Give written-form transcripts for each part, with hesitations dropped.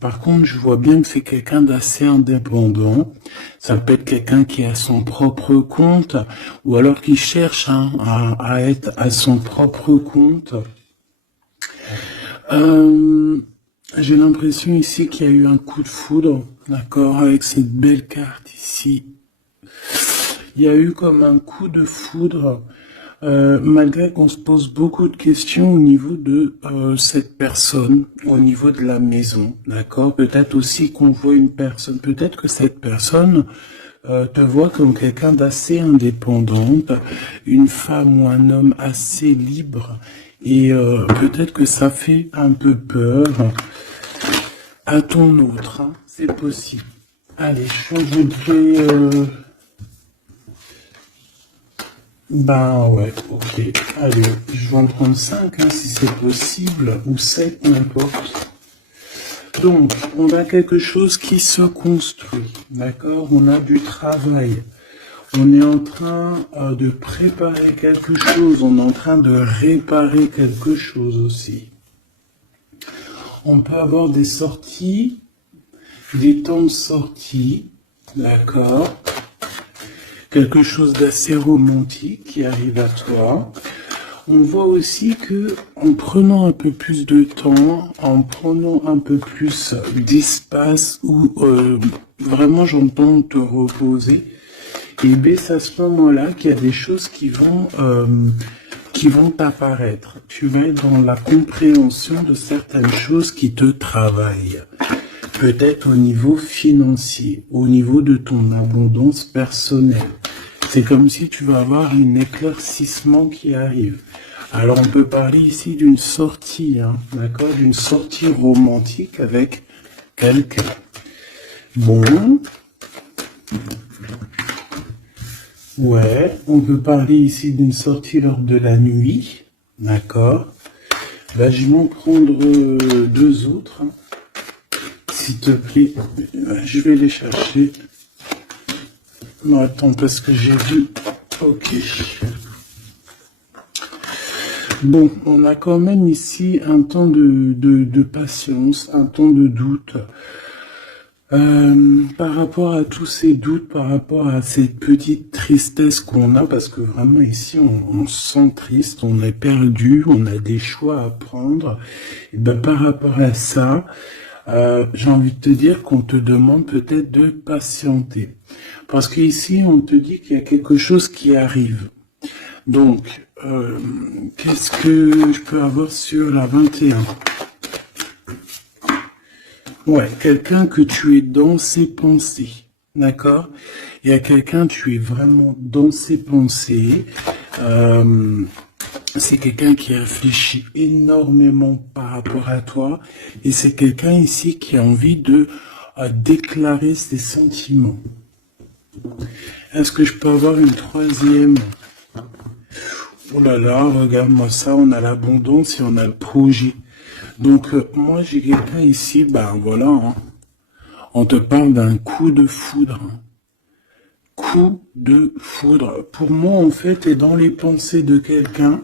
Par contre, je vois bien que c'est quelqu'un d'assez indépendant. Ça peut être quelqu'un qui a son propre compte, ou alors qui cherche à être à son propre compte. J'ai l'impression ici qu'il y a eu un coup de foudre, d'accord, avec cette belle carte ici. Il y a eu comme un coup de foudre, malgré qu'on se pose beaucoup de questions au niveau de cette personne, au niveau de la maison, d'accord. Peut-être aussi qu'on voit une personne, peut-être que cette personne te voit comme quelqu'un d'assez indépendante, une femme ou un homme assez libre, et peut-être que ça fait un peu peur à ton autre, hein, c'est possible. Allez, je voudrais... Ben ouais, ok. Allez, je vais en prendre 5 hein, si c'est possible, ou 7, n'importe. Donc, on a quelque chose qui se construit, d'accord? On a du travail. On est en train de préparer quelque chose, on est en train de réparer quelque chose aussi. On peut avoir des sorties, des temps de sortie, d'accord? Quelque chose d'assez romantique qui arrive à toi. On voit aussi que en prenant un peu plus de temps, en prenant un peu plus d'espace où vraiment j'entends te reposer, et bien c'est à ce moment-là qu'il y a des choses qui vont apparaître. Tu vas être dans la compréhension de certaines choses qui te travaillent. Peut-être au niveau financier, au niveau de ton abondance personnelle. C'est comme si tu vas avoir un éclaircissement qui arrive. Alors on peut parler ici d'une sortie, hein, d'accord, d'une sortie romantique avec quelqu'un. Bon. Ouais, on peut parler ici d'une sortie lors de la nuit, d'accord. Là, je vais m'en prendre deux autres. Hein. S'il te plaît, je vais les chercher. Non, attends, parce que j'ai vu... Ok. Bon, on a quand même ici un temps de patience, un temps de doute. Par rapport à tous ces doutes, par rapport à cette petite tristesse qu'on a, parce que vraiment ici on se sent triste, on est perdu, on a des choix à prendre. Et ben par rapport à ça, j'ai envie de te dire qu'on te demande peut-être de patienter. Parce qu'ici, on te dit qu'il y a quelque chose qui arrive. Donc, qu'est-ce que je peux avoir sur la 21? Ouais, quelqu'un que tu es dans ses pensées. D'accord? Il y a quelqu'un, tu es vraiment dans ses pensées. C'est quelqu'un qui réfléchit énormément par rapport à toi. Et c'est quelqu'un ici qui a envie de déclarer ses sentiments. Est-ce que je peux avoir une troisième? Oh là là, regarde-moi ça, on a l'abondance et on a le projet. Donc, moi, j'ai quelqu'un ici, ben voilà, hein. On te parle d'un coup de foudre. Coup de foudre. Pour moi, en fait, est dans les pensées de quelqu'un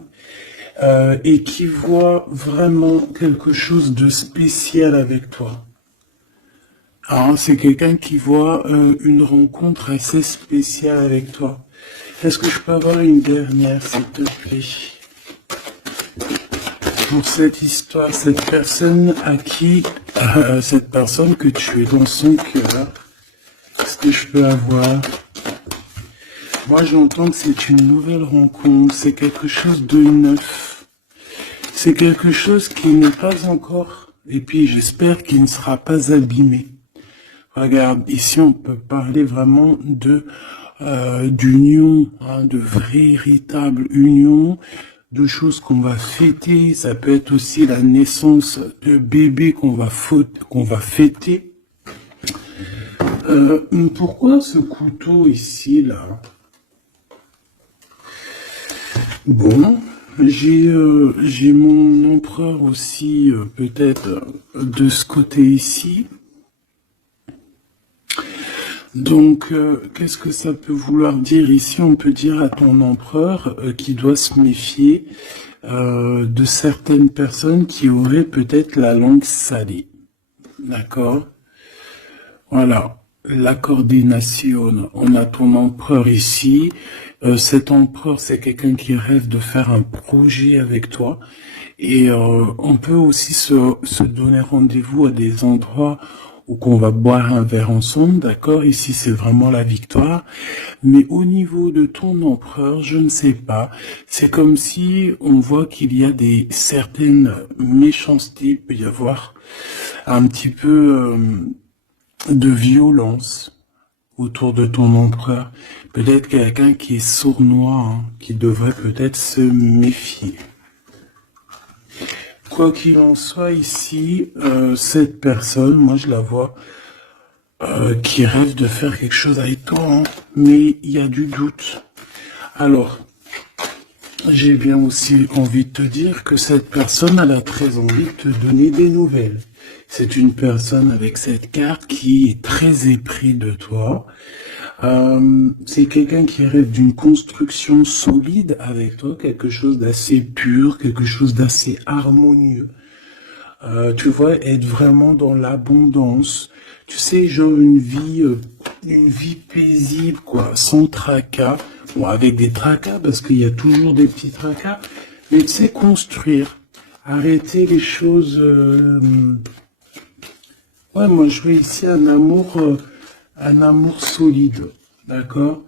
et qui voit vraiment quelque chose de spécial avec toi. Alors, c'est quelqu'un qui voit une rencontre assez spéciale avec toi. Est-ce que je peux avoir une dernière, s'il te plaît? Pour cette histoire, cette personne à qui, cette personne que tu es dans son cœur, est-ce que je peux avoir? Moi, j'entends que c'est une nouvelle rencontre, c'est quelque chose de neuf. C'est quelque chose qui n'est pas encore, et puis j'espère qu'il ne sera pas abîmé. Regarde, ici on peut parler vraiment de d'union, hein, de véritable union, de choses qu'on va fêter. Ça peut être aussi la naissance de bébés qu'on va fêter. Pourquoi ce couteau ici, là? Bon, j'ai mon empereur aussi, peut-être, de ce côté ici. Donc, qu'est-ce que ça peut vouloir dire ici? On peut dire à ton empereur qu'il doit se méfier de certaines personnes qui auraient peut-être la langue salée. d'accord? Voilà, la coordination, on a ton empereur ici. Cet empereur, c'est quelqu'un qui rêve de faire un projet avec toi. Et on peut aussi se donner rendez-vous à des endroits où qu'on va boire un verre ensemble, d'accord? Ici, c'est vraiment la victoire. Mais au niveau de ton empereur, je ne sais pas. C'est comme si on voit qu'il y a des certaines méchancetés, il peut y avoir un petit peu de violence autour de ton empereur. Peut-être quelqu'un qui est sournois, hein, qui devrait peut-être se méfier. Quoi qu'il en soit ici, cette personne, moi je la vois, qui rêve de faire quelque chose avec toi, hein, mais il y a du doute. Alors, j'ai bien aussi envie de te dire que cette personne, elle a très envie de te donner des nouvelles. C'est une personne avec cette carte qui est très épris de toi. C'est quelqu'un qui rêve d'une construction solide avec toi, quelque chose d'assez pur, quelque chose d'assez harmonieux. Tu vois, être vraiment dans l'abondance. Tu sais, genre une vie paisible, quoi, sans tracas. Bon, avec des tracas, parce qu'il y a toujours des petits tracas. Mais tu sais, construire. Arrêter les choses. Ouais, moi, je veux ici un amour solide. D'accord?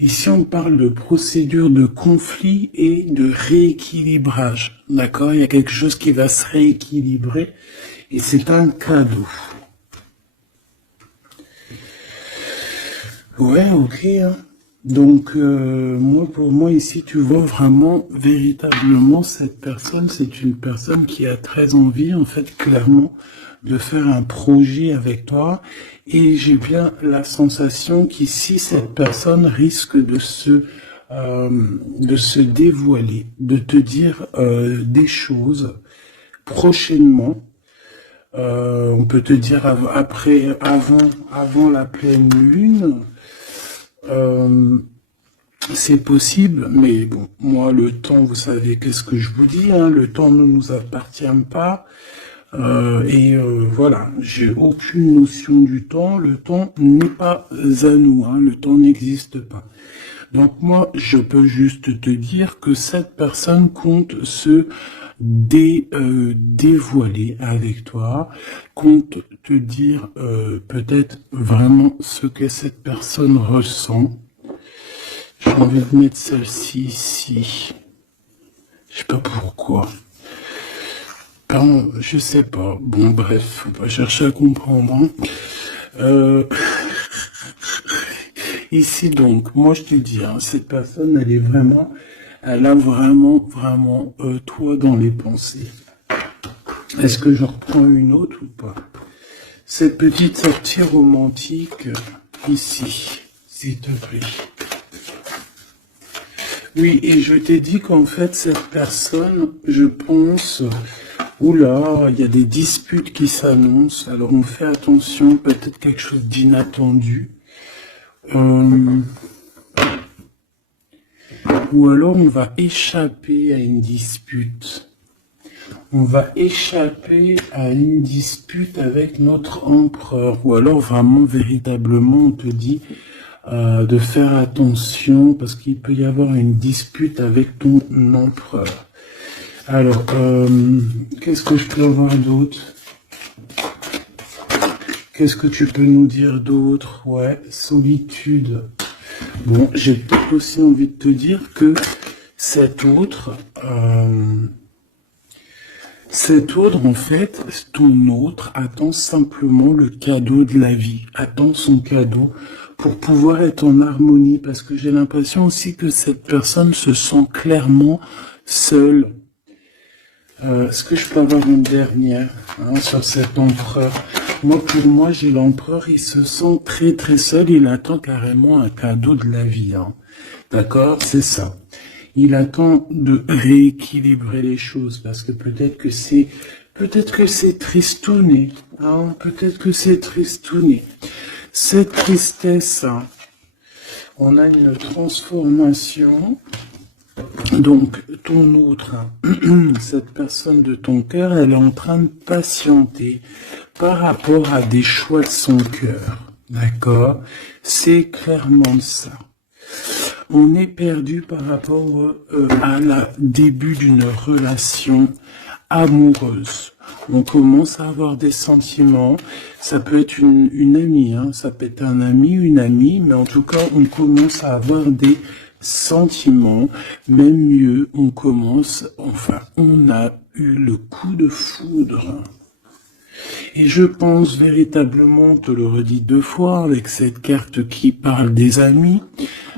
Ici, on parle de procédure de conflit et de rééquilibrage. D'accord? Il y a quelque chose qui va se rééquilibrer et c'est un cadeau. Ouais, ok. Hein. Donc, moi, pour moi, ici, tu vois vraiment, véritablement, cette personne, c'est une personne qui a très envie, en fait, clairement, de faire un projet avec toi. Et j'ai bien la sensation qu'ici, cette personne risque de se dévoiler, de te dire des choses prochainement. On peut te dire avant la pleine lune. C'est possible, mais bon, moi, le temps, vous savez, qu'est-ce que je vous dis, hein, le temps ne nous appartient pas. Voilà, j'ai aucune notion du temps. Le temps n'est pas à nous, hein, le temps n'existe pas. Donc moi, je peux juste te dire que cette personne compte se dévoiler avec toi, compte te dire peut-être vraiment ce que cette personne ressent. J'ai envie de mettre celle-ci ici. Je sais pas pourquoi. Pardon, je sais pas. Bon, bref, on va chercher à comprendre. Ici donc, moi je te dis, hein, cette personne, elle a vraiment toi dans les pensées. Est-ce que je reprends une autre ou pas? Cette petite sortie romantique ici, s'il te plaît. Oui, et je t'ai dit qu'en fait, cette personne, je pense, oula, il y a des disputes qui s'annoncent, alors on fait attention, peut-être quelque chose d'inattendu. Ou alors on va échapper à une dispute. On va échapper à une dispute avec notre empereur. Ou alors vraiment, véritablement, on te dit de faire attention parce qu'il peut y avoir une dispute avec ton empereur. Alors, qu'est-ce que je peux avoir d'autre? Qu'est-ce que tu peux nous dire d'autre? Ouais, solitude. Bon, j'ai peut-être aussi envie de te dire que cet autre, en fait, ton autre attend simplement le cadeau de la vie, attend son cadeau pour pouvoir être en harmonie, parce que j'ai l'impression aussi que cette personne se sent clairement seule. Est-ce que je peux avoir une dernière sur cet empereur? Moi, pour moi, j'ai l'empereur, il se sent très très seul, il attend carrément un cadeau de la vie. Hein. D'accord? C'est ça. Il attend de rééquilibrer les choses, parce que peut-être que c'est tristouné. Hein, peut-être que c'est tristouné. Cette tristesse, hein, on a une transformation. Donc, ton autre, hein, cette personne de ton cœur, elle est en train de patienter par rapport à des choix de son cœur. D'accord? C'est clairement ça. On est perdu par rapport à la début d'une relation amoureuse. On commence à avoir des sentiments. Ça peut être une amie, hein, ça peut être un ami, une amie, mais en tout cas, on commence à avoir des sentiments. Même mieux, on a eu le coup de foudre. Et je pense véritablement, on te le redis 2 fois, avec cette carte qui parle des amis,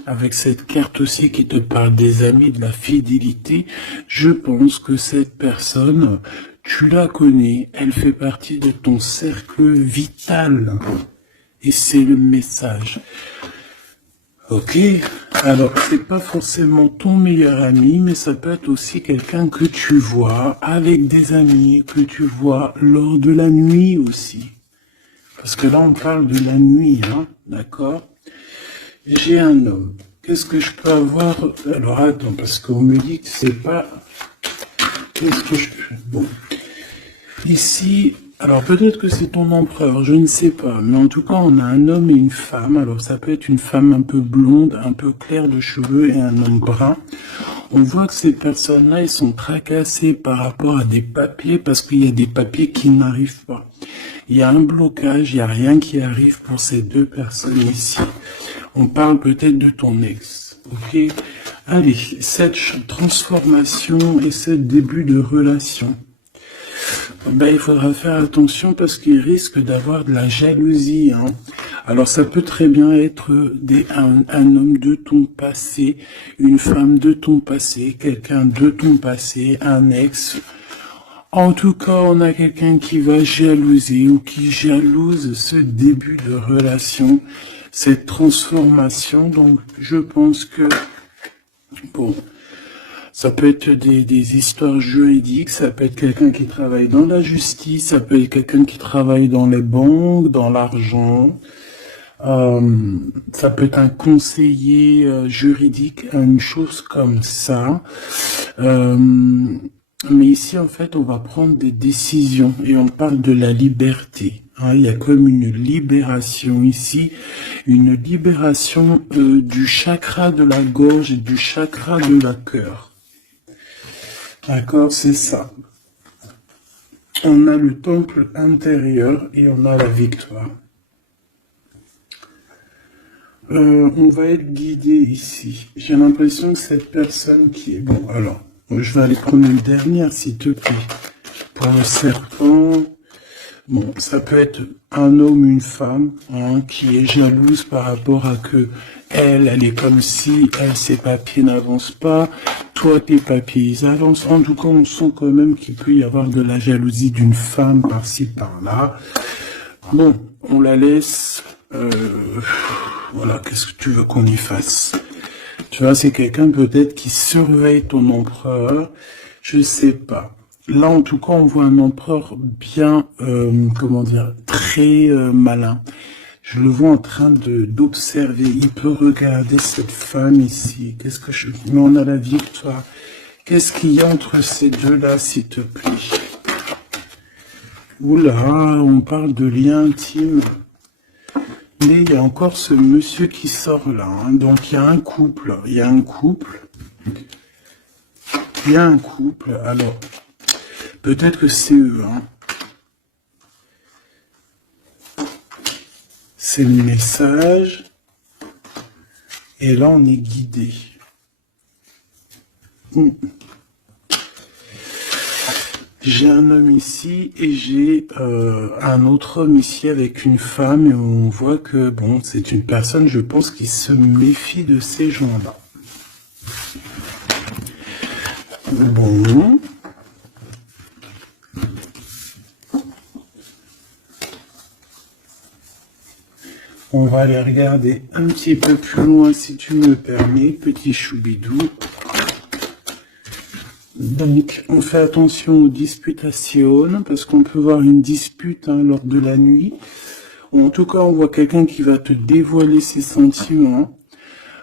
avec cette carte aussi qui te parle des amis, de la fidélité, je pense que cette personne, tu la connais, elle fait partie de ton cercle vital. Et c'est le message. Ok, alors c'est pas forcément ton meilleur ami, mais ça peut être aussi quelqu'un que tu vois avec des amis, que tu vois lors de la nuit aussi. Parce que là on parle de la nuit, hein, d'accord? J'ai un homme. Qu'est-ce que je peux avoir? Alors attends, parce qu'on me dit que c'est pas... Qu'est-ce que je peux... Bon. Ici... Alors peut-être que c'est ton empereur, je ne sais pas, mais en tout cas on a un homme et une femme. Alors ça peut être une femme un peu blonde, un peu claire de cheveux et un homme brun. On voit que ces personnes-là, ils sont tracassés par rapport à des papiers parce qu'il y a des papiers qui n'arrivent pas. Il y a un blocage, il n'y a rien qui arrive pour ces 2 personnes ici. On parle peut-être de ton ex, ok? Allez, cette transformation et ce début de relation. Ben, il faudra faire attention parce qu'il risque d'avoir de la jalousie. Hein. Alors ça peut très bien être un homme de ton passé, une femme de ton passé, quelqu'un de ton passé, un ex. En tout cas, on a quelqu'un qui va jalouser ou qui jalouse ce début de relation, cette transformation. Donc je pense que, bon... Ça peut être des histoires juridiques, ça peut être quelqu'un qui travaille dans la justice, ça peut être quelqu'un qui travaille dans les banques, dans l'argent. Ça peut être un conseiller juridique, une chose comme ça. Mais ici, en fait, on va prendre des décisions et on parle de la liberté. Hein, il y a comme une libération ici, une libération du chakra de la gorge et du chakra de la cœur. D'accord, c'est ça. On a le temple intérieur et on a la victoire. On va être guidé ici. J'ai l'impression que cette personne qui est... Bon, alors, je vais aller prendre une dernière, s'il te plaît. Pour le serpent... Bon, ça peut être un homme, une femme, hein, qui est jalouse par rapport à que elle est comme si ses papiers n'avancent pas, toi tes papiers ils avancent. En tout cas, on sent quand même qu'il peut y avoir de la jalousie d'une femme par-ci par-là. Bon, on la laisse. Voilà, qu'est-ce que tu veux qu'on y fasse? Tu vois, c'est quelqu'un peut-être qui surveille ton empereur. Je sais pas. Là, en tout cas, on voit un empereur bien, comment dire, très malin. Je le vois en train d'observer. Il peut regarder cette femme ici. Qu'est-ce que je... Mais on a la victoire. Qu'est-ce qu'il y a entre ces deux-là, s'il te plaît? Oula, on parle de lien intime. Mais il y a encore ce monsieur qui sort là. Hein. Donc, il y a un couple. Il y a un couple. Il y a un couple. Alors... Peut-être que c'est eux, hein. C'est le message. Et là, on est guidé. J'ai un homme ici et j'ai un autre homme ici avec une femme. Et on voit que, bon, c'est une personne, je pense, qui se méfie de ces gens-là. Bon... On va aller regarder un petit peu plus loin, si tu me permets, petit choubidou. Donc, on fait attention aux disputations, parce qu'on peut voir une dispute lors de la nuit. Ou en tout cas, on voit quelqu'un qui va te dévoiler ses sentiments.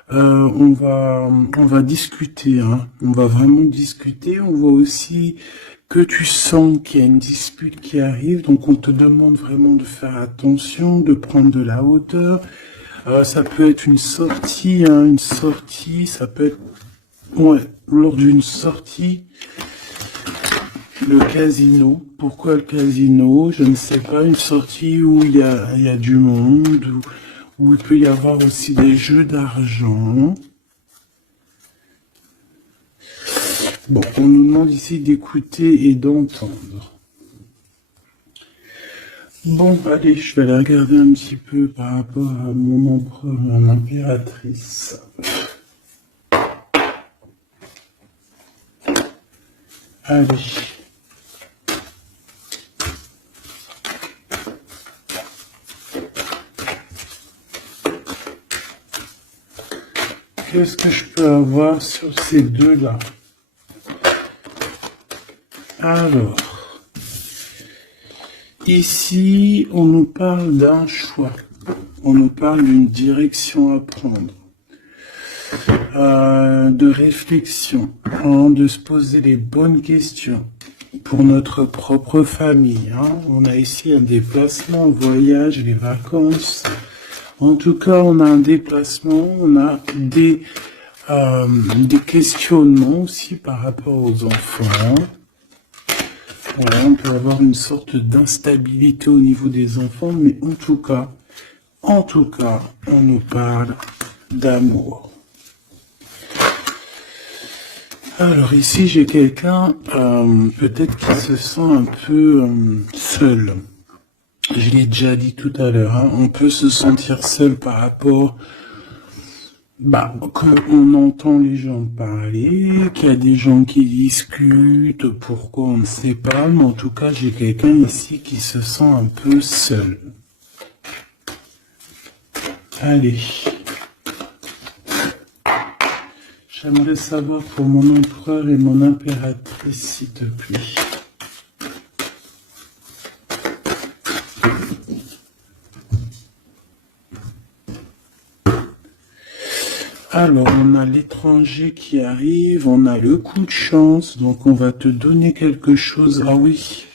On va discuter, hein. On va vraiment discuter. On voit aussi que tu sens qu'il y a une dispute qui arrive, donc on te demande vraiment de faire attention, de prendre de la hauteur. Ça peut être une sortie, ça peut être, ouais, lors d'une sortie, le casino. Pourquoi le casino? Je ne sais pas, une sortie où il y a du monde, où il peut y avoir aussi des jeux d'argent. Bon, on nous demande ici d'écouter et d'entendre. Bon, allez, je vais aller regarder un petit peu par rapport à mon empereur, mon impératrice. Allez. Qu'est-ce que je peux avoir sur ces deux-là? Alors, ici, on nous parle d'un choix. On nous parle d'une direction à prendre. De réflexion, de se poser les bonnes questions pour notre propre famille. On a ici un déplacement, un voyage, les vacances. En tout cas, on a un déplacement, on a des questionnements aussi par rapport aux enfants. Voilà, on peut avoir une sorte d'instabilité au niveau des enfants, mais en tout cas, on nous parle d'amour. Alors ici, j'ai quelqu'un peut-être qui se sent un peu seul. Je l'ai déjà dit tout à l'heure, on peut se sentir seul par rapport, qu'on entend les gens parler, qu'il y a des gens qui discutent, pourquoi on ne sait pas, mais en tout cas, j'ai quelqu'un ici qui se sent un peu seul. Allez. J'aimerais savoir pour mon empereur et mon impératrice, s'il te plaît. Alors, on a l'étranger qui arrive, on a le coup de chance, donc on va te donner quelque chose. Ah oui.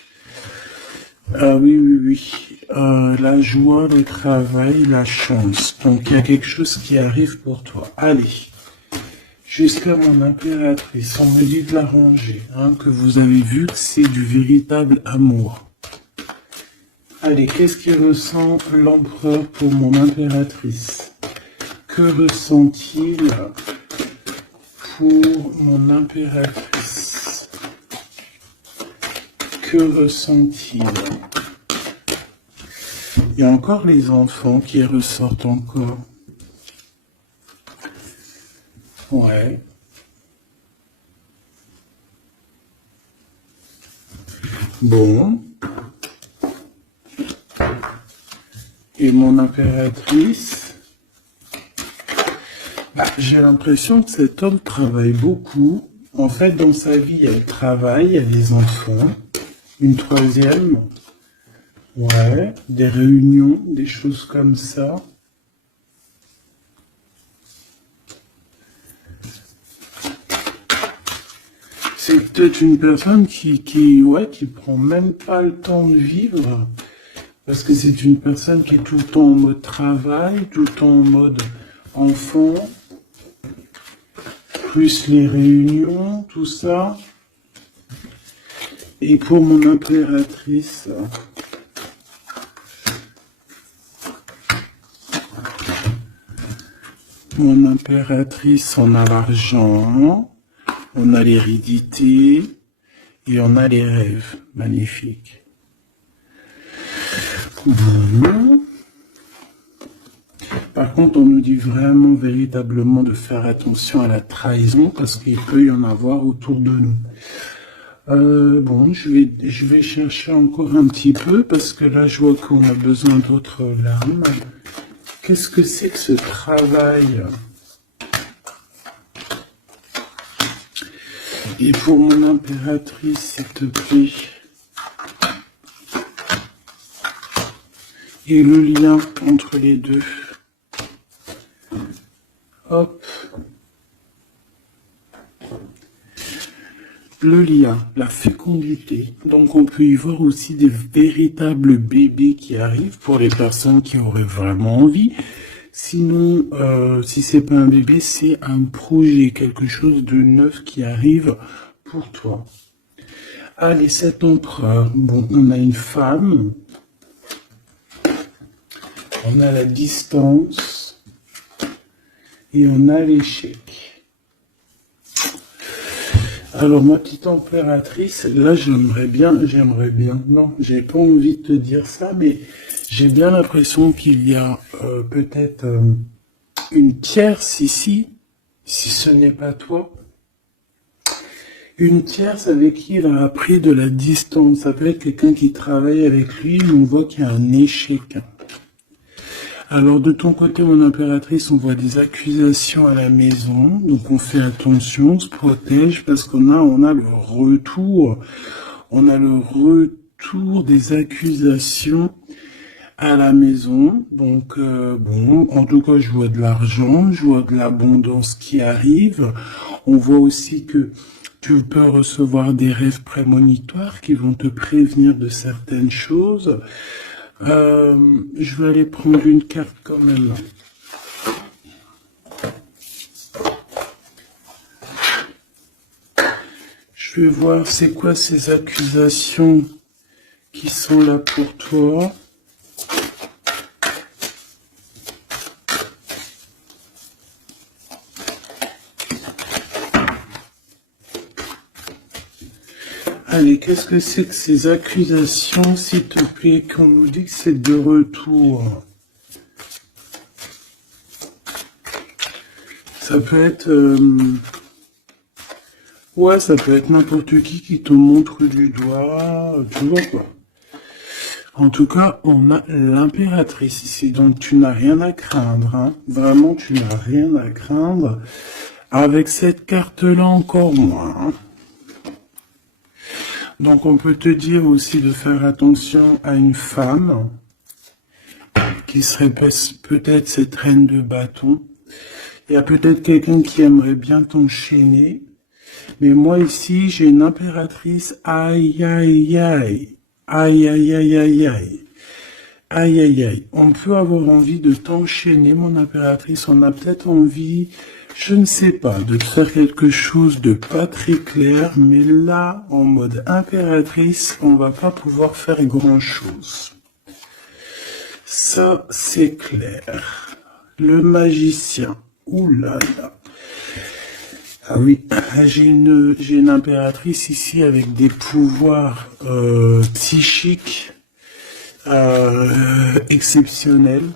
Ah oui. La joie, le travail, la chance. Donc, il y a quelque chose qui arrive pour toi. Allez. Jusqu'à mon impératrice, on me dit de la ranger, que vous avez vu que c'est du véritable amour. Allez, qu'est-ce qu'il ressent l'empereur pour mon impératrice? Que ressent-il pour mon impératrice? Que ressent-il? Il y a encore les enfants qui ressortent encore. Ouais. Bon. Et mon impératrice, j'ai l'impression que cet homme travaille beaucoup. En fait, dans sa vie, il y a le travail, il y a les enfants. Une troisième, ouais, des réunions, des choses comme ça. C'est peut-être une personne qui prend même pas le temps de vivre, parce que c'est une personne qui est tout le temps en mode travail, tout le temps en mode enfant, plus les réunions, tout ça. Et pour mon impératrice, on a l'argent. On a l'hérédité et on a les rêves. Magnifique. Bon. Par contre, on nous dit vraiment, véritablement de faire attention à la trahison parce qu'il peut y en avoir autour de nous. Bon, je vais chercher encore un petit peu parce que là, je vois qu'on a besoin d'autres larmes. Qu'est-ce que c'est que ce travail ? Et pour mon impératrice, s'il te plaît. Et le lien entre les deux. Hop. le lien, la fécondité. Donc on peut y voir aussi des véritables bébés qui arrivent pour les personnes qui auraient vraiment envie. Sinon, si c'est pas un bébé, c'est un projet, quelque chose de neuf qui arrive pour toi. Allez, cet empereur. Bon, on a une femme. On a la distance. Et on a l'échec. Alors, ma petite impératrice, là, j'aimerais bien, non, j'ai pas envie de te dire ça, mais j'ai bien l'impression qu'il y a peut-être une tierce ici, si ce n'est pas toi. Une tierce avec qui il a appris de la distance. Ça peut être quelqu'un qui travaille avec lui, mais on voit qu'il y a un échec. Alors de ton côté, mon impératrice, on voit des accusations à la maison, donc on fait attention, on se protège parce qu'on a le retour, des accusations à la maison. Donc bon, en tout cas, je vois de l'argent, je vois de l'abondance qui arrive. On voit aussi que tu peux recevoir des rêves prémonitoires qui vont te prévenir de certaines choses. Je vais aller prendre une carte quand même. Je vais voir c'est quoi ces accusations qui sont là pour toi. Allez, qu'est-ce que c'est que ces accusations, s'il te plaît, qu'on nous dit que c'est de retour? Ça peut être... ouais, ça peut être n'importe qui te montre du doigt, tu vois quoi. En tout cas, on a l'impératrice ici, donc tu n'as rien à craindre, hein. Vraiment, tu n'as rien à craindre. Avec cette carte-là, encore moins, hein. Donc on peut te dire aussi de faire attention à une femme qui serait peut-être cette reine de bâton. Il y a peut-être quelqu'un qui aimerait bien t'enchaîner. Mais moi ici, j'ai une impératrice. Aïe, aïe, aïe. Aïe, aïe, aïe, aïe, aïe. Aïe, aïe, aïe. On peut avoir envie de t'enchaîner, mon impératrice. On a peut-être envie... je ne sais pas, de faire quelque chose de pas très clair, mais là, en mode impératrice, on va pas pouvoir faire grand-chose. Ça, c'est clair. Le magicien. Ouh là là. Ah oui, j'ai une impératrice ici avec des pouvoirs psychiques exceptionnels.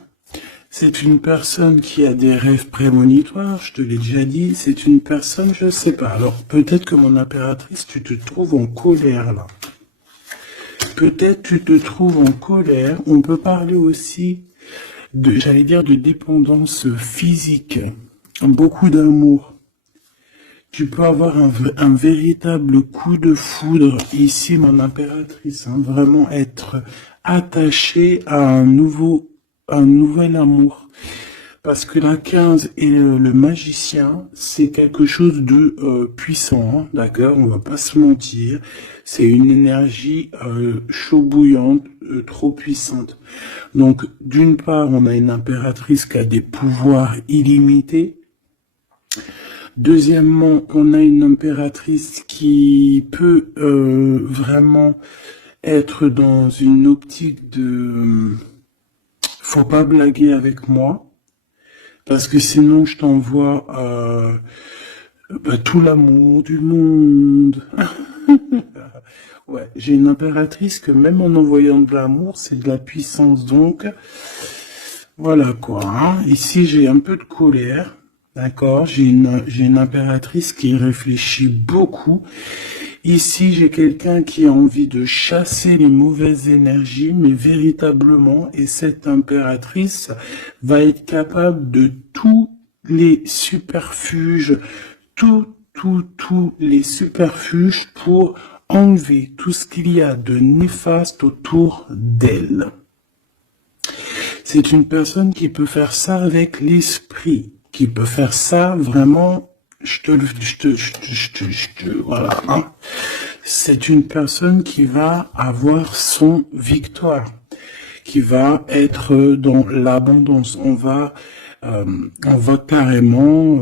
C'est une personne qui a des rêves prémonitoires, je te l'ai déjà dit, c'est une personne, je sais pas. Alors, peut-être que mon impératrice, tu te trouves en colère, là. Peut-être tu te trouves en colère. On peut parler aussi de, j'allais dire, de dépendance physique. Beaucoup d'amour. Tu peux avoir un véritable coup de foudre ici, mon impératrice. Hein, vraiment être attaché à un nouvel amour. Parce que la 15 et le magicien, c'est quelque chose de puissant, hein, d'accord? On va pas se mentir. C'est une énergie chaud bouillante, trop puissante. Donc, d'une part, on a une impératrice qui a des pouvoirs illimités. Deuxièmement, on a une impératrice qui peut vraiment être dans une optique de... faut pas blaguer avec moi, parce que sinon je t'envoie tout l'amour du monde. Ouais, j'ai une impératrice que même en envoyant de l'amour, c'est de la puissance, donc voilà quoi. Hein. Ici j'ai un peu de colère, d'accord. J'ai une impératrice qui réfléchit beaucoup. Ici, j'ai quelqu'un qui a envie de chasser les mauvaises énergies, mais véritablement, et cette impératrice va être capable de tous les superfuges, tous les superfuges pour enlever tout ce qu'il y a de néfaste autour d'elle. C'est une personne qui peut faire ça avec l'esprit, qui peut faire ça vraiment... voilà, hein. C'est une personne qui va avoir son victoire, qui va être dans l'abondance. On va carrément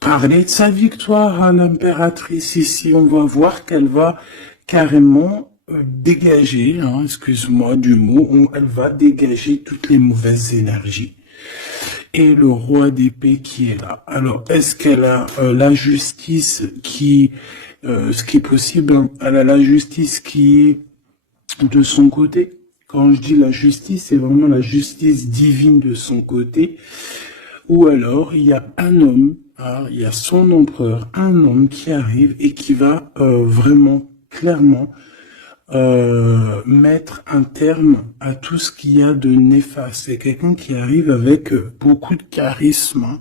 parler de sa victoire à l'impératrice ici. On va voir qu'elle va carrément dégager, hein, excuse-moi du mot, elle va dégager toutes les mauvaises énergies. Et le roi d'épée qui est là. Alors, est-ce qu'elle a la justice ce qui est possible, hein, elle a la justice qui est de son côté. Quand je dis la justice, c'est vraiment la justice divine de son côté. Ou alors, il y a un homme, hein, il y a son empereur, un homme qui arrive et qui va vraiment, clairement, mettre un terme à tout ce qu'il y a de néfaste. C'est quelqu'un qui arrive avec beaucoup de charisme. Hein.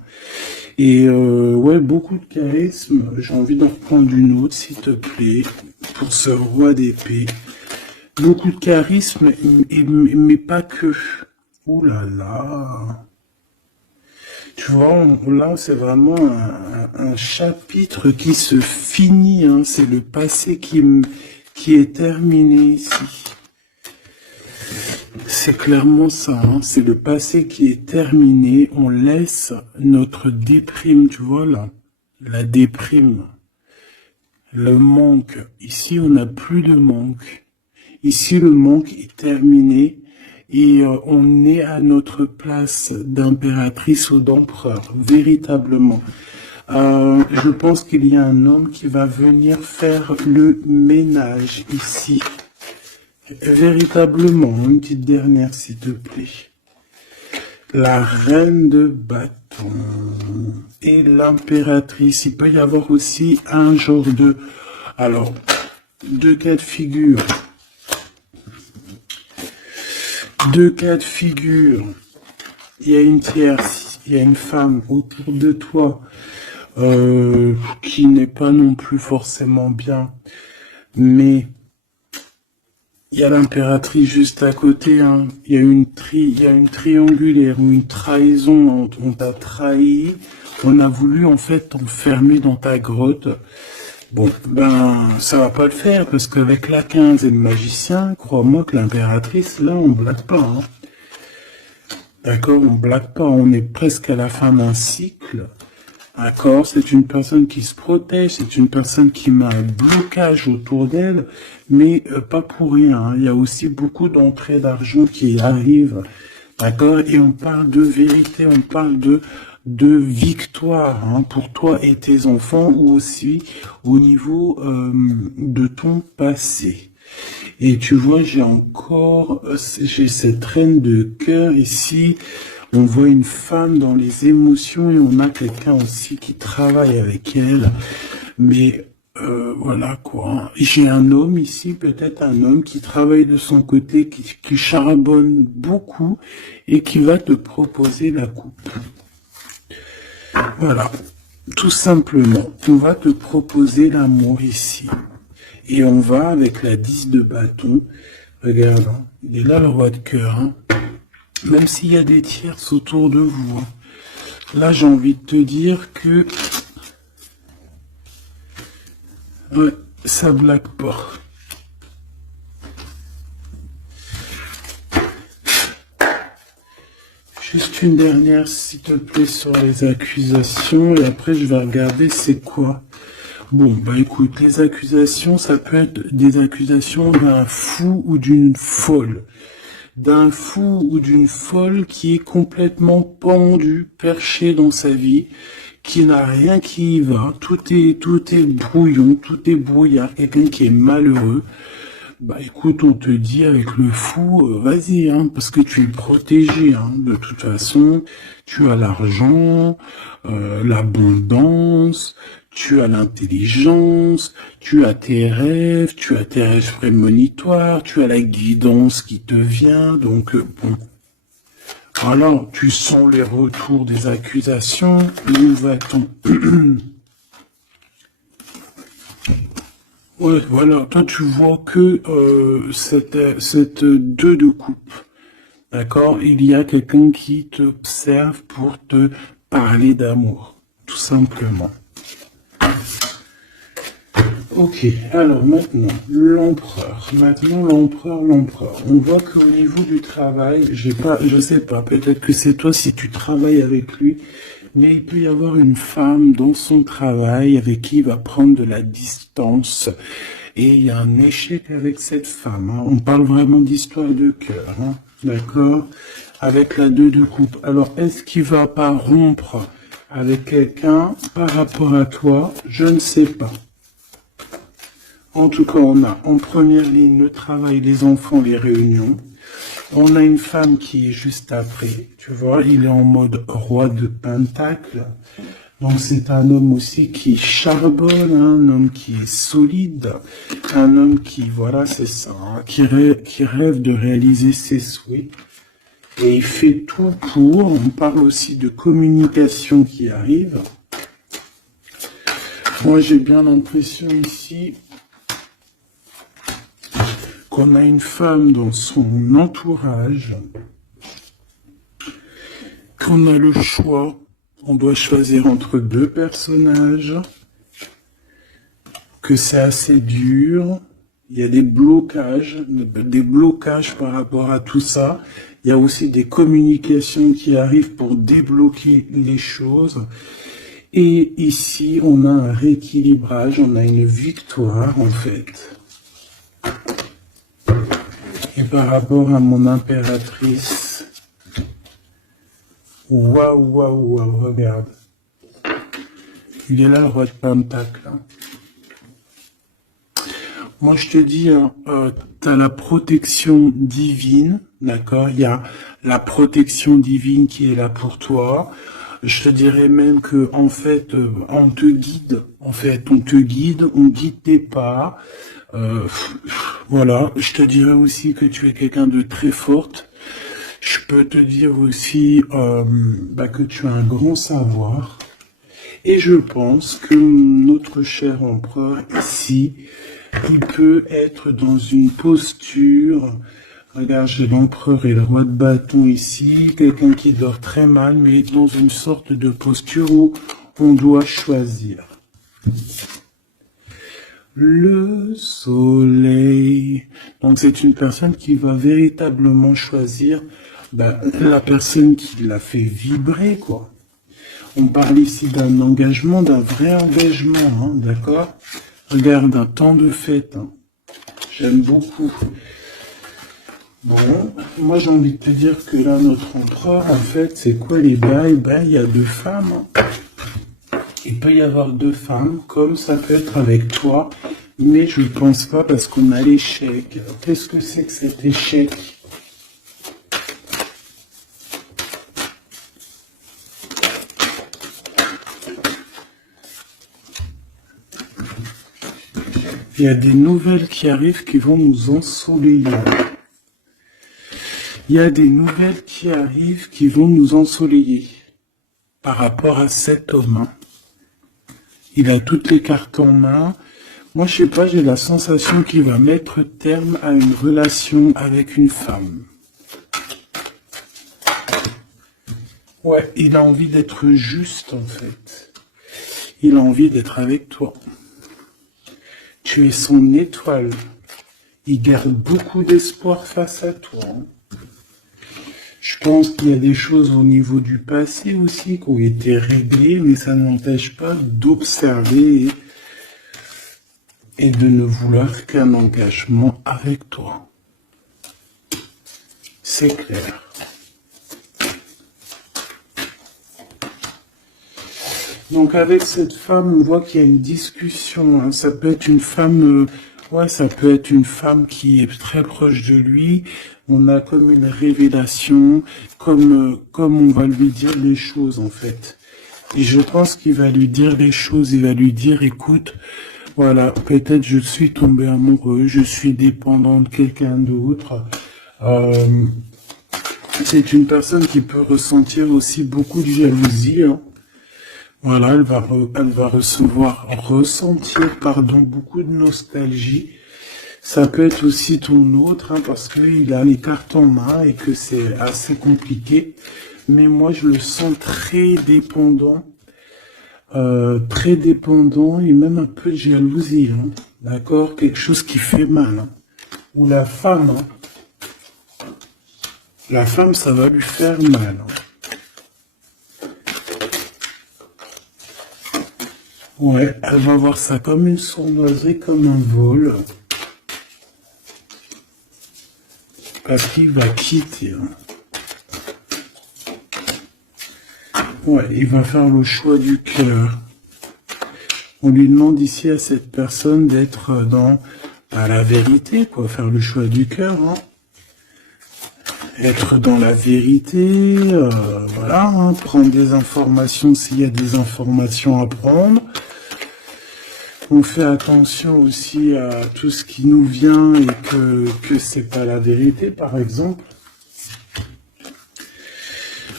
Et ouais, beaucoup de charisme. J'ai envie d'en reprendre une autre, s'il te plaît, pour ce roi d'épée. Beaucoup de charisme, mais pas que. Ouh là là. Tu vois, là, c'est vraiment un chapitre qui se finit. Hein. C'est le passé qui est terminé ici. C'est clairement ça, hein. C'est le passé qui est terminé. On laisse notre déprime, tu vois là, la déprime, le manque. Ici, on n'a plus de manque. Ici, le manque est terminé et on est à notre place d'impératrice ou d'empereur, véritablement. Je pense qu'il y a un homme qui va venir faire le ménage ici. Véritablement, une petite dernière, s'il te plaît. La reine de bâton et l'impératrice. Il peut y avoir aussi un genre de... Alors, deux cas de figure. Deux cas de figure. Il y a une tierce, il y a une femme autour de toi qui n'est pas non plus forcément bien, mais il y a l'impératrice juste à côté. Hein. Il y a une triangulaire ou une trahison. On t'a trahi. On a voulu en fait t'enfermer dans ta grotte. Bon, ben, ça va pas le faire, parce qu'avec la 15 et le magicien, crois-moi que l'impératrice, là, on blague pas, hein. D'accord, on blague pas, on est presque à la fin d'un cycle. D'accord, c'est une personne qui se protège, c'est une personne qui met un blocage autour d'elle, mais pas pour rien, hein. Il y a aussi beaucoup d'entrées d'argent qui arrivent. D'accord, et on parle de vérité, on parle de victoire, hein, pour toi et tes enfants, ou aussi au niveau de ton passé. Et tu vois, j'ai cette reine de cœur ici. On voit une femme dans les émotions et on a quelqu'un aussi qui travaille avec elle. Mais voilà quoi. J'ai un homme ici, peut-être un homme qui travaille de son côté, qui charbonne beaucoup et qui va te proposer la coupe. Voilà, tout simplement, on va te proposer l'amour ici. Et on va avec la 10 de bâton. Regarde, hein, il est là le roi de cœur. Hein. Même s'il y a des tierces autour de vous. Hein. Là, j'ai envie de te dire que... Ouais, ça blague pas. Juste une dernière, s'il te plaît, sur les accusations. Et après, je vais regarder c'est quoi. Bon, bah écoute, les accusations, ça peut être des accusations d'un fou ou d'une folle. D'un fou ou d'une folle qui est complètement pendu, perché dans sa vie, qui n'a rien qui y va. Tout est brouillon, tout est brouillard. Quelqu'un qui est malheureux. Bah écoute, on te dit avec le fou, vas-y, hein, parce que tu es protégé, hein, de toute façon, tu as l'argent, l'abondance, tu as l'intelligence, tu as tes rêves prémonitoires, tu as la guidance qui te vient, donc bon. Voilà, tu sens les retours des accusations, où va-t-on? Ouais, voilà, toi tu vois que cette 2 de coupe, d'accord? Il y a quelqu'un qui t'observe pour te parler d'amour, tout simplement. Ok, alors maintenant, l'empereur. L'empereur. On voit qu'au niveau du travail, je sais pas, peut-être que c'est toi si tu travailles avec lui, mais il peut y avoir une femme dans son travail avec qui il va prendre de la distance. Et il y a un échec avec cette femme. Hein. On parle vraiment d'histoire de cœur. Hein. D'accord? Avec la 2 de coupe. Alors, est-ce qu'il va pas rompre avec quelqu'un par rapport à toi? Je ne sais pas. En tout cas, on a en première ligne le travail, les enfants, les réunions. On a une femme qui est juste après. Tu vois, il est en mode roi de pentacle. Donc c'est un homme aussi qui charbonne, un homme qui est solide, un homme qui, voilà, c'est ça, hein, qui rêve de réaliser ses souhaits. Et il fait tout pour. On parle aussi de communication qui arrive. Moi, j'ai bien l'impression ici qu'on a une femme dans son entourage, qu'on a le choix, on doit choisir entre 2 personnages, que c'est assez dur, il y a des blocages par rapport à tout ça, il y a aussi des communications qui arrivent pour débloquer les choses, et ici on a un rééquilibrage, on a une victoire en fait. Et par rapport à mon impératrice, waouh, regarde. Il est là, le roi de pentacle. Hein. Moi, je te dis, t'as la protection divine, d'accord? Il y a la protection divine qui est là pour toi. Je te dirais même que, en fait, on te guide. En fait, on guide tes pas. Voilà, je te dirais aussi que tu es quelqu'un de très forte. Je peux te dire aussi que tu as un grand savoir. Et je pense que notre cher empereur ici, il peut être dans une posture. Regarde, j'ai l'empereur et le roi de bâton ici. Quelqu'un qui dort très mal, mais dans une sorte de posture où on doit choisir. Le soleil. Donc c'est une personne qui va véritablement choisir la personne qui l'a fait vibrer, quoi. On parle ici d'un engagement, d'un vrai engagement, hein, d'accord? Regarde, un temps de fête. Hein. J'aime beaucoup. Bon, moi j'ai envie de te dire que là, notre empereur, en fait, c'est quoi les bails? Ben, il y a 2 femmes. Hein. Il peut y avoir 2 femmes, comme ça peut être avec toi, mais je ne pense pas parce qu'on a l'échec. Qu'est-ce que c'est que cet échec? Il y a des nouvelles qui arrivent qui vont nous ensoleiller. Il y a des nouvelles qui arrivent qui vont nous ensoleiller par rapport à cet homme. Hein. Il a toutes les cartes en main. Moi, je sais pas, j'ai la sensation qu'il va mettre terme à une relation avec une femme. Ouais, il a envie d'être juste, en fait. Il a envie d'être avec toi. Tu es son étoile. Il garde beaucoup d'espoir face à toi. Je pense qu'il y a des choses au niveau du passé aussi qui ont été réglées, mais ça n'empêche pas d'observer et de ne vouloir qu'un engagement avec toi. C'est clair. Donc avec cette femme, on voit qu'il y a une discussion. Hein. Ça peut être une femme, ça peut être une femme qui est très proche de lui. On a comme une révélation, comme on va lui dire les choses en fait. Et je pense qu'il va lui dire les choses. Il va lui dire, écoute, voilà, peut-être je suis tombé amoureux, je suis dépendant de quelqu'un d'autre. C'est une personne qui peut ressentir aussi beaucoup de jalousie. Hein. Voilà, elle va ressentir beaucoup de nostalgie. Ça peut être aussi ton autre, hein, parce qu'il a les cartes en main et que c'est assez compliqué. mais moi je le sens très dépendant et même un peu de jalousie, hein. D'accord, quelque chose qui fait mal, hein. Ou la femme, hein. La femme, ça va lui faire mal, hein. Ouais, elle va voir ça comme une sournoiserie, comme un vol. Parce qu'il va quitter, hein. Ouais, il va faire le choix du cœur. On lui demande ici à cette personne d'être dans la vérité, quoi, faire le choix du cœur, hein. Être dans la vérité, voilà, hein, prendre des informations s'il y a des informations à prendre. On fait attention aussi à tout ce qui nous vient et que c'est pas la vérité, par exemple.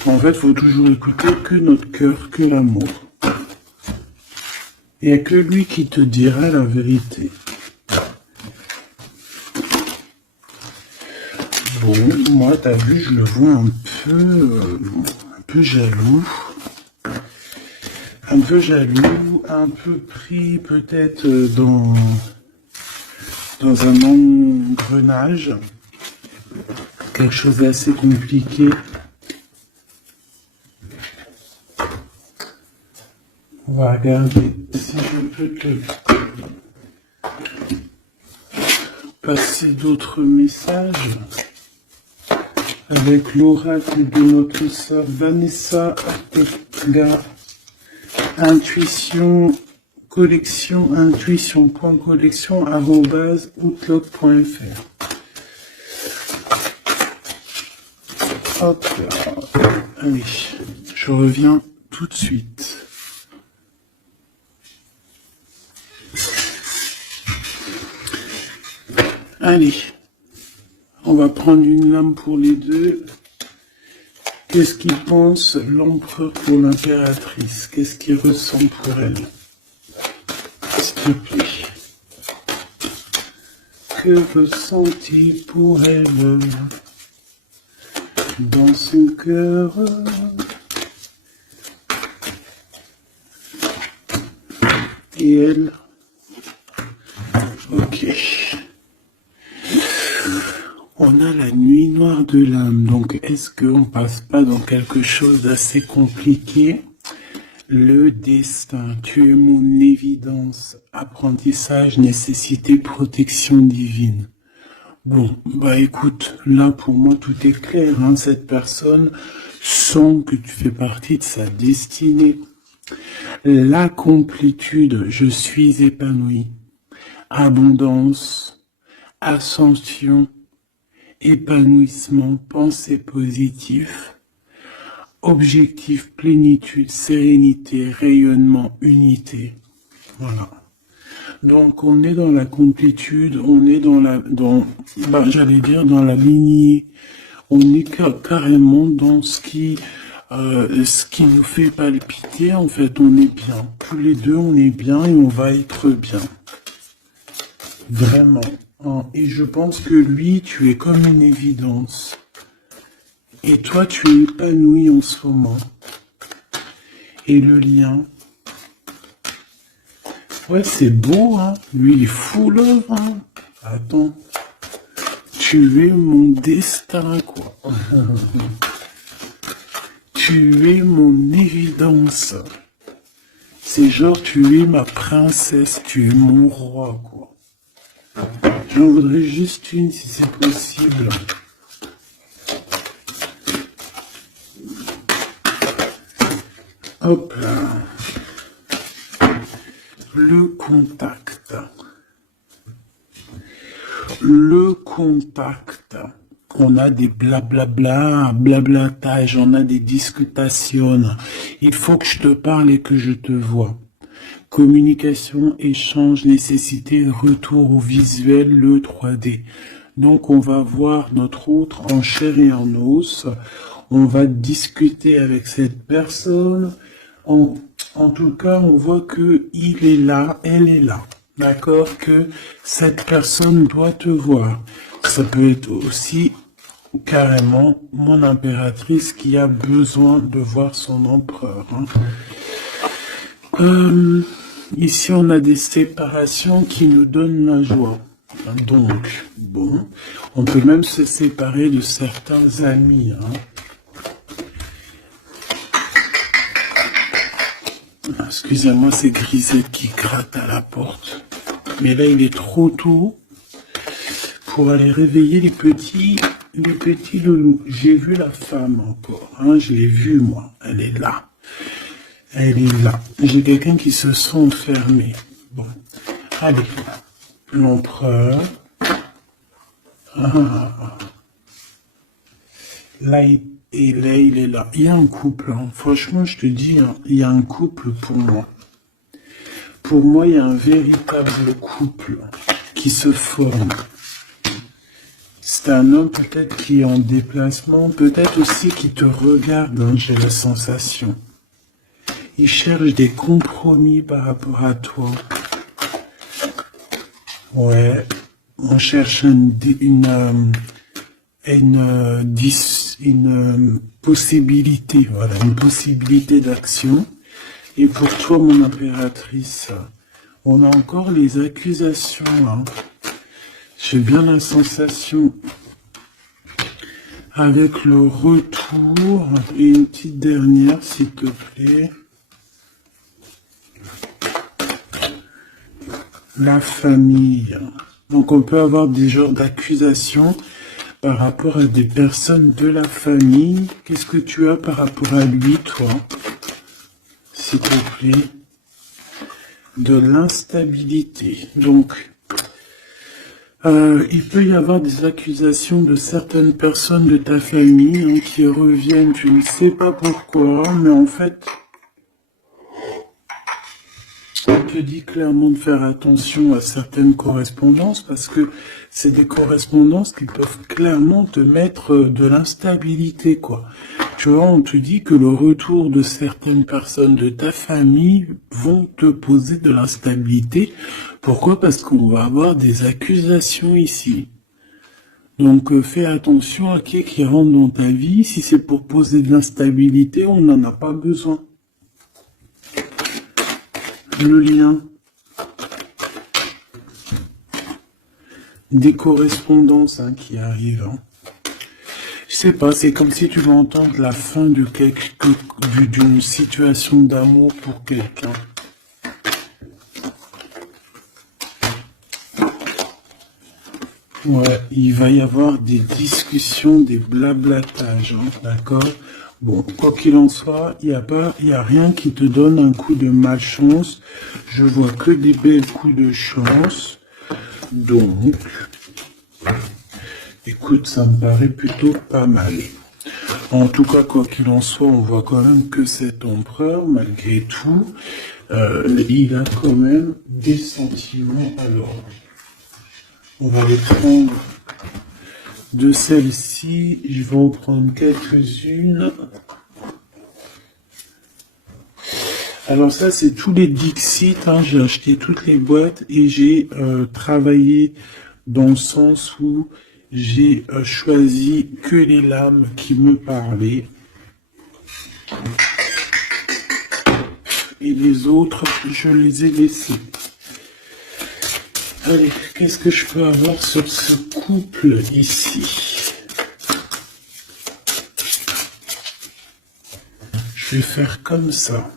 En fait, il faut toujours écouter que notre cœur, que l'amour. Il n'y a que lui qui te dira la vérité. Bon, moi, t'as vu, je le vois un peu jaloux. Un peu jaloux, un peu pris peut-être dans un engrenage. Quelque chose d'assez compliqué. On va regarder si je peux te passer d'autres messages avec l'oracle de notre sœur Vanessa Ortega. Intuition collection, intuition.collection @outlook.fr. Hop là. Allez, je reviens tout de suite. Allez, on va prendre une lame pour les deux. Qu'est-ce qu'il pense l'empereur pour l'impératrice? Qu'est-ce qu'il ressent pour elle? S'il te plaît. Que ressent-il pour elle dans son cœur? Et elle? Ok. On a la nuit noire de l'âme, donc est-ce qu'on passe pas dans quelque chose d'assez compliqué? Le destin, tu es mon évidence, apprentissage, nécessité, protection divine. Bon, bah écoute, là pour moi tout est clair, hein. Cette personne sent que tu fais partie de sa destinée. La complétude, je suis épanoui. Abondance, ascension, épanouissement, pensée positive, objectif, plénitude, sérénité, rayonnement, unité. Voilà. Donc on est dans la complétude, on est dans j'allais dire dans la lignée. On est carrément dans ce qui nous fait palpiter. En fait, on est bien. Tous les deux, on est bien et on va être bien. Vraiment. Et je pense que lui, tu es comme une évidence. Et toi, tu es épanoui en ce moment. Et le lien. Ouais, c'est beau, hein. Lui, il est fou, love, hein. Attends. Tu es mon destin, quoi. Tu es mon évidence. C'est genre, tu es ma princesse, tu es mon roi, quoi. J'en voudrais juste une si c'est possible. Hop là. Le contact. Le contact. On a des blablabla, blablatage, on a des discutations. Il faut que je te parle et que je te vois. Communication, échange, nécessité, retour au visuel, le 3D. Donc on va voir notre autre en chair et en os. On va discuter avec cette personne. En tout cas, on voit que il est là, elle est là. D'accord? Que cette personne doit te voir. Ça peut être aussi carrément mon impératrice qui a besoin de voir son empereur. Hein. Ici, on a des séparations qui nous donnent la joie. Donc, bon, on peut même se séparer de certains amis. Hein. Excusez-moi, c'est Grisette qui gratte à la porte. Mais là, il est trop tôt pour aller réveiller les petits loulous. J'ai vu la femme encore. Hein, je l'ai vue, moi. Elle est là. Elle est là. J'ai quelqu'un qui se sent enfermé. Bon. Allez. L'empereur. Là, il est là. Il y a un couple. Hein. Franchement, je te dis, hein, il y a un couple pour moi. Pour moi, il y a un véritable couple qui se forme. C'est un homme peut-être qui est en déplacement, peut-être aussi qui te regarde, hein, j'ai la sensation. Il cherche des compromis par rapport à toi. Ouais, on cherche une possibilité, voilà, une possibilité d'action. Et pour toi, mon impératrice, on a encore les accusations. Hein. J'ai bien la sensation, avec le retour, et une petite dernière, s'il te plaît. La famille. Donc on peut avoir des genres d'accusations par rapport à des personnes de la famille. Qu'est-ce que tu as par rapport à lui, toi? S'il te plaît. De l'instabilité. Donc, il peut y avoir des accusations de certaines personnes de ta famille hein, qui reviennent, tu ne sais pas pourquoi, mais en fait, on te dit clairement de faire attention à certaines correspondances parce que c'est des correspondances qui peuvent clairement te mettre de l'instabilité, quoi. Tu vois, on te dit que le retour de certaines personnes de ta famille vont te poser de l'instabilité. Pourquoi? Parce qu'on va avoir des accusations ici. Donc fais attention à qui rentre dans ta vie. Si c'est pour poser de l'instabilité, on n'en a pas besoin. Le lien. Des correspondances hein, qui arrivent. Hein. Je sais pas, c'est comme si tu vas entendre la fin de d'une situation d'amour pour quelqu'un. Ouais, il va y avoir des discussions, des blablatages, hein, d'accord? Bon, quoi qu'il en soit, il y a rien qui te donne un coup de malchance. Je vois que des belles coups de chance. Donc, écoute, ça me paraît plutôt pas mal. En tout cas, quoi qu'il en soit, on voit quand même que cet empereur, malgré tout, il a quand même des sentiments. Alors, on va les prendre de celle-ci. Je vais en prendre quelques-unes. Alors ça, c'est tous les Dixit. Hein. J'ai acheté toutes les boîtes et j'ai travaillé dans le sens où j'ai choisi que les lames qui me parlaient. Et les autres, je les ai laissées. Allez, qu'est-ce que je peux avoir sur ce couple ici? Je vais faire comme ça.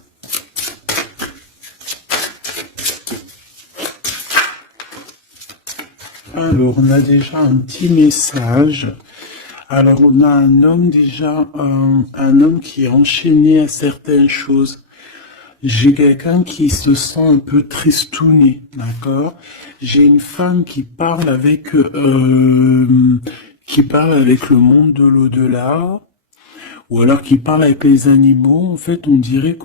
Alors, on a déjà un petit message. Alors, on a un homme déjà, un homme qui est enchaîné à certaines choses. J'ai quelqu'un qui se sent un peu tristouné, d'accord? J'ai une femme qui parle avec le monde de l'au-delà, ou alors qui parle avec les animaux. En fait, on dirait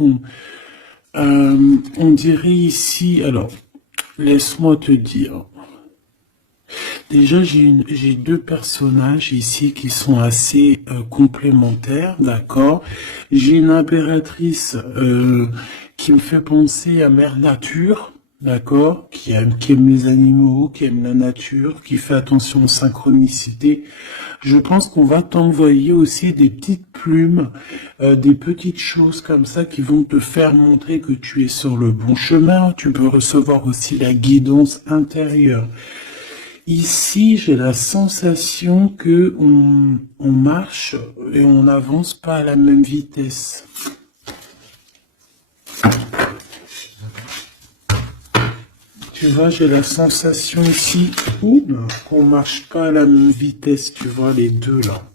on dirait ici. Alors, laisse-moi te dire. Déjà, j'ai deux personnages ici qui sont assez complémentaires, d'accord? J'ai une impératrice qui me fait penser à Mère Nature, d'accord, qui aime les animaux, qui aime la nature, qui fait attention aux synchronicités. Je pense qu'on va t'envoyer aussi des petites plumes, des petites choses comme ça qui vont te faire montrer que tu es sur le bon chemin. Tu peux recevoir aussi la guidance intérieure. Ici, j'ai la sensation que on marche et on n'avance pas à la même vitesse. Tu vois, j'ai la sensation ici qu'on marche pas à la même vitesse, tu vois, les deux là.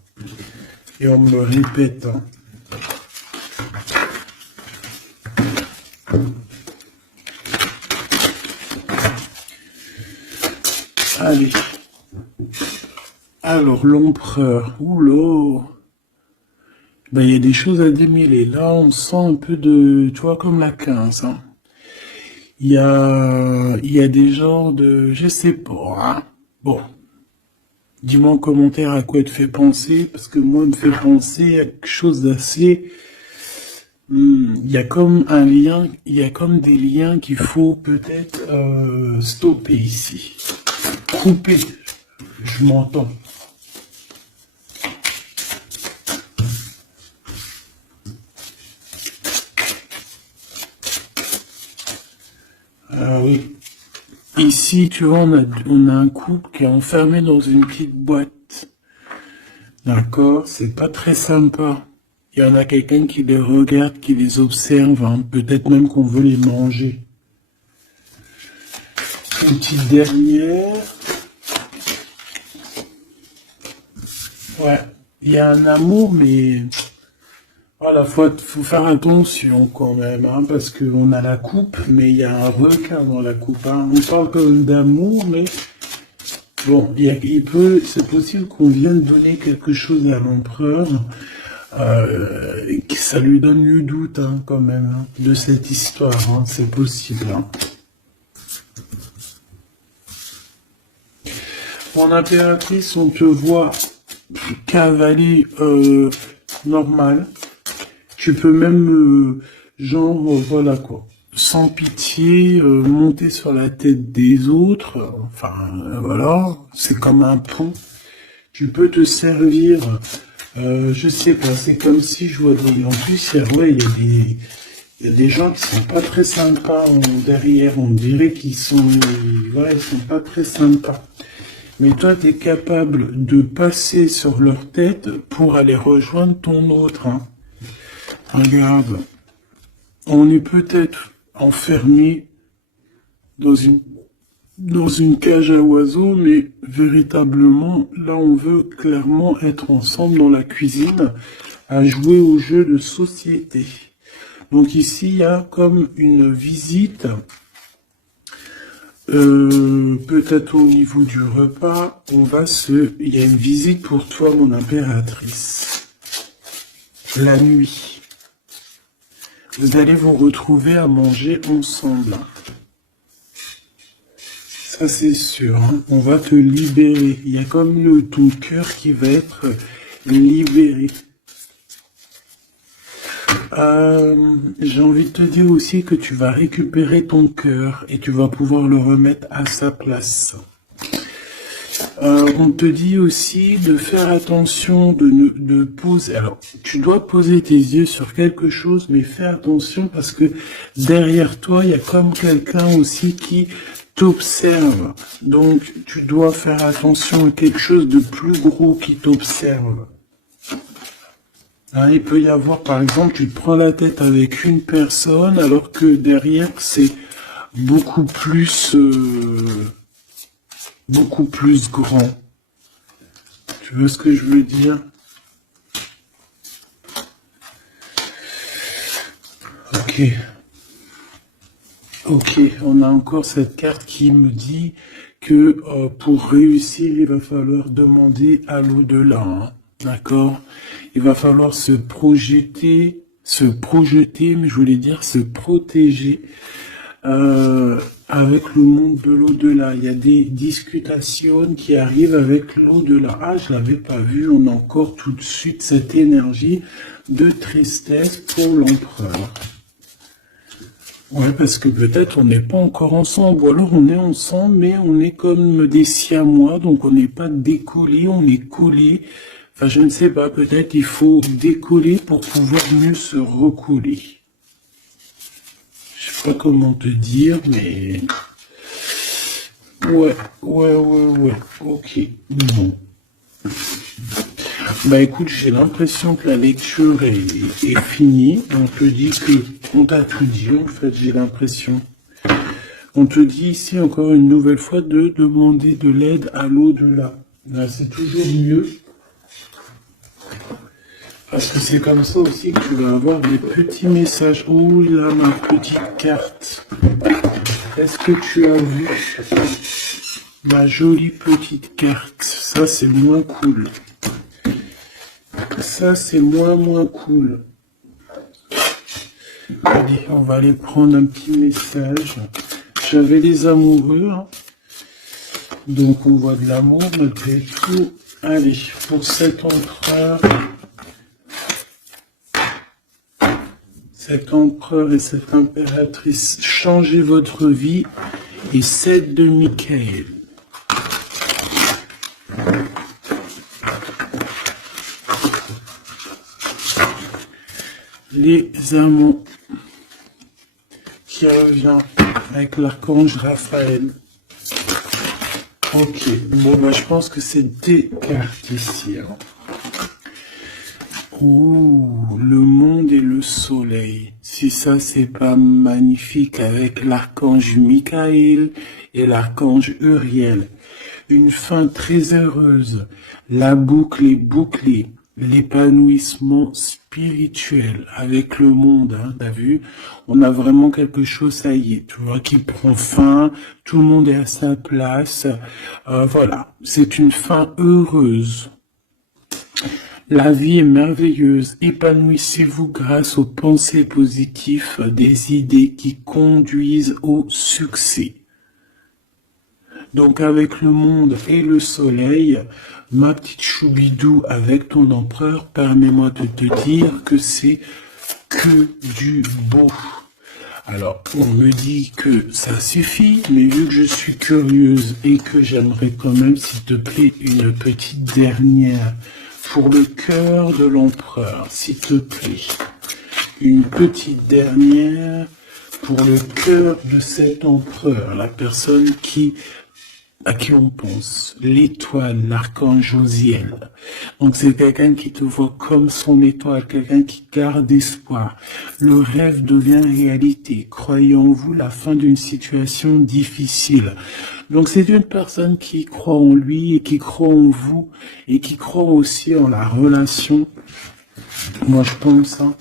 Et on me répète. Hein. Allez. Alors, l'empereur. Oula. Ben, il y a des choses à démêler. Là, on sent un peu de, tu vois, comme la 15. Hein. Il y a des genres de, je sais pas. Hein. Bon. Dis-moi en commentaire à quoi il te fait penser, parce que moi, il me fait penser à quelque chose d'assez... il y a comme un lien, il y a comme des liens qu'il faut peut-être stopper ici. Couper. Je m'entends. Ah oui. Ici, tu vois, on a un couple qui est enfermé dans une petite boîte. D'accord? C'est pas très sympa. Il y en a quelqu'un qui les regarde, qui les observe, hein. Peut-être même qu'on veut les manger. Une petite dernière. Ouais. Il y a un amour, mais... Voilà, faut faire attention quand même, hein, parce qu'on a la coupe, mais il y a un requin dans la coupe. Hein. On parle quand même d'amour, mais bon, c'est possible qu'on vienne donner quelque chose à l'empereur, et que ça lui donne le doute, hein, quand même, hein, de cette histoire. Hein, c'est possible. Hein. Mon impératrice, on te voit cavaler normal. Tu peux même, voilà quoi, sans pitié, monter sur la tête des autres. Enfin, voilà, c'est comme un pont. Tu peux te servir, je sais pas, c'est comme si je vois en plus, il y a des gens qui sont pas très sympas derrière. On dirait qu'ils sont, voilà, ils sont pas très sympas. Mais toi, tu es capable de passer sur leur tête pour aller rejoindre ton autre. Hein. Regarde, on est peut-être enfermé dans une cage à oiseaux, mais véritablement, là, on veut clairement être ensemble dans la cuisine à jouer aux jeux de société. Donc ici, il y a comme une visite, peut-être au niveau du repas, il y a une visite pour toi, mon impératrice. La nuit. Vous allez vous retrouver à manger ensemble. Ça, c'est sûr. Hein. On va te libérer. Il y a comme ton cœur qui va être libéré. J'ai envie de te dire aussi que tu vas récupérer ton cœur et tu vas pouvoir le remettre à sa place. On te dit aussi de faire attention, de poser. Alors, tu dois poser tes yeux sur quelque chose, mais fais attention parce que derrière toi, il y a comme quelqu'un aussi qui t'observe. Donc, tu dois faire attention à quelque chose de plus gros qui t'observe. Hein, il peut y avoir, par exemple, tu te prends la tête avec une personne, alors que derrière, c'est beaucoup plus grand. Tu vois ce que je veux dire? Ok, on a encore cette carte qui me dit que pour réussir, il va falloir demander à l'au-delà. Hein, d'accord? Il va falloir se projeter, mais je voulais dire se protéger. Avec le monde de l'au-delà. Il y a des discutations qui arrivent avec l'au-delà. Ah, je l'avais pas vu. On a encore tout de suite cette énergie de tristesse pour l'empereur. Ouais, parce que peut-être on n'est pas encore ensemble, ou alors on est ensemble, mais on est comme des siamois, donc on n'est pas décollé, on est collé. Enfin, je ne sais pas, peut-être il faut décoller pour pouvoir mieux se recoller. Je sais pas comment te dire, mais... Ouais, ok, bon. Bah écoute, j'ai l'impression que la lecture est finie. On te dit que on t'a tout dit, en fait, j'ai l'impression. On te dit ici encore une nouvelle fois de demander de l'aide à l'au-delà. Là, c'est toujours mieux. Parce que c'est comme ça aussi que tu vas avoir des petits messages. Oh là, ma petite carte. Est-ce que tu as vu ma jolie petite carte? Ça, c'est moins cool. Ça, c'est moins cool. Allez, on va aller prendre un petit message. J'avais les amoureux, hein. Donc on voit de l'amour malgré tout. Allez, pour cet empereur et cette impératrice, changez votre vie et 7 de Michael. Les amants qui revient avec l'archange Raphaël. Ok, bon bah je pense que c'est des cartes ici. Hein. Ouh, le monde et le soleil. Si ça c'est pas magnifique avec l'archange Michael et l'archange Uriel. Une fin très heureuse. La boucle est bouclée. L'épanouissement spirituel avec le monde, hein, t'as vu? On a vraiment quelque chose, ça y est, tu vois, qui prend fin, tout le monde est à sa place, voilà, c'est une fin heureuse. La vie est merveilleuse, épanouissez-vous grâce aux pensées positives, des idées qui conduisent au succès. Donc avec le monde et le soleil, ma petite choubidou avec ton empereur, permets-moi de te dire que c'est que du beau. Alors, on me dit que ça suffit, mais vu que je suis curieuse et que j'aimerais quand même, s'il te plaît, une petite dernière pour le cœur de l'empereur, s'il te plaît. Une petite dernière pour le cœur de cet empereur, la personne à qui on pense, l'étoile, l'archange Josiel. Donc c'est quelqu'un qui te voit comme son étoile, quelqu'un qui garde espoir. Le rêve devient réalité. Croyez en vous la fin d'une situation difficile. Donc c'est une personne qui croit en lui et qui croit en vous et qui croit aussi en la relation. Moi je pense, hein.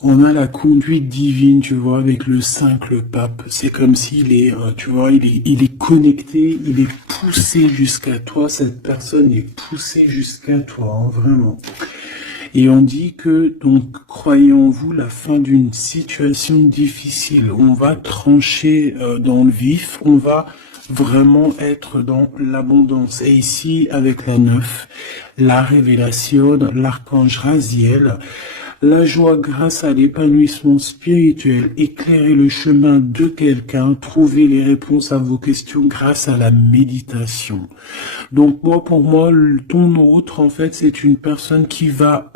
On a la conduite divine, tu vois, avec le 5, le pape. C'est comme s'il est, tu vois, il est connecté, il est poussé jusqu'à toi. Cette personne est poussée jusqu'à toi, hein, vraiment. Et on dit que, donc, croyez en vous la fin d'une situation difficile. On va trancher dans le vif, on va vraiment être dans l'abondance. Et ici, avec la 9, la révélation, l'archange Raziel, la joie grâce à l'épanouissement spirituel, éclairer le chemin de quelqu'un, trouver les réponses à vos questions grâce à la méditation. Donc moi, pour moi, ton autre, en fait, c'est une personne qui va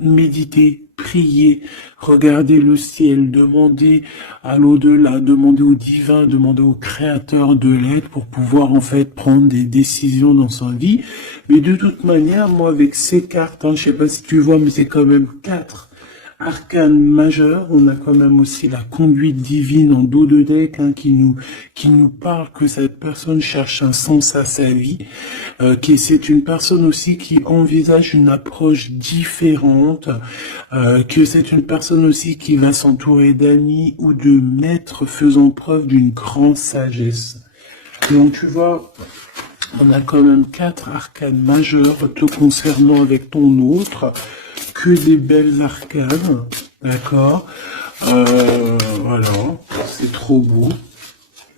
méditer, prier, regarder le ciel, demander à l'au-delà, demander au divin, demander au créateur de l'aide pour pouvoir en fait prendre des décisions dans sa vie. Mais de toute manière, moi avec ces cartes, hein, je sais pas si tu vois, mais c'est quand même 4 arcanes majeures. On a quand même aussi la conduite divine en dos de deck, hein, qui nous parle que cette personne cherche un sens à sa vie, c'est une personne aussi qui envisage une approche différente, que c'est une personne aussi qui va s'entourer d'amis ou de maîtres faisant preuve d'une grande sagesse. Donc tu vois, on a quand même 4 arcanes majeures te concernant avec ton autre, que des belles arcanes, d'accord, voilà, c'est trop beau.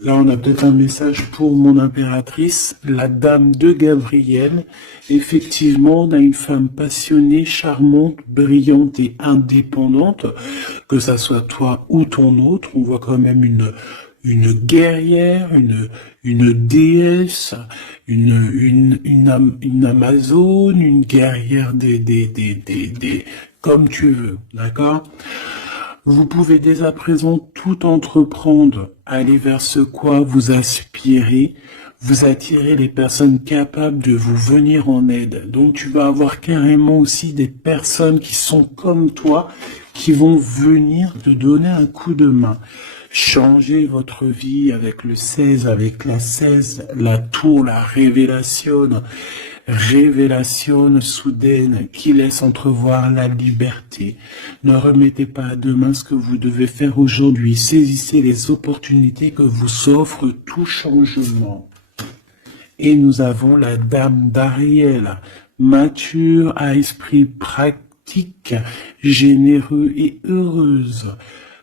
Là, on a peut-être un message pour mon impératrice, la dame de Gabriel. Effectivement, on a une femme passionnée, charmante, brillante et indépendante, que ça soit toi ou ton autre. On voit quand même une guerrière, une déesse, une amazone, une guerrière comme tu veux, d'accord? Vous pouvez dès à présent tout entreprendre, aller vers ce quoi vous aspirez, vous attirez les personnes capables de vous venir en aide. Donc tu vas avoir carrément aussi des personnes qui sont comme toi, qui vont venir te donner un coup de main. Changez votre vie avec le 16, avec la 16, la tour, la révélation soudaine qui laisse entrevoir la liberté. Ne remettez pas à demain ce que vous devez faire aujourd'hui. Saisissez les opportunités que vous offre tout changement. Et nous avons la dame d'Ariel, mature à esprit pratique, généreux et heureuse.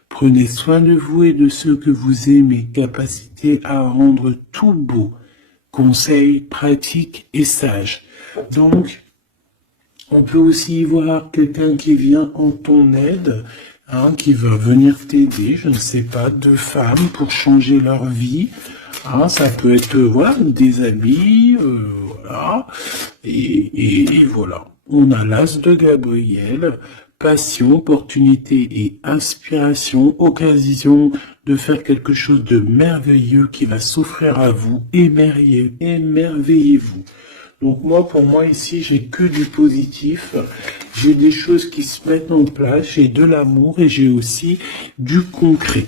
Prenez soin de vous et de ceux que vous aimez, capacité à rendre tout beau. Conseils pratiques et sages. Donc, on peut aussi y voir quelqu'un qui vient en ton aide, qui va venir t'aider, je ne sais pas, deux femmes pour changer leur vie. Ça peut être, voilà, des amis, voilà. Et voilà. On a l'as de Gabriel, passion, opportunité et inspiration, occasion de faire quelque chose de merveilleux qui va s'offrir à vous. Émerveillez-vous. Donc pour moi ici, j'ai que du positif. J'ai des choses qui se mettent en place, j'ai de l'amour et j'ai aussi du concret.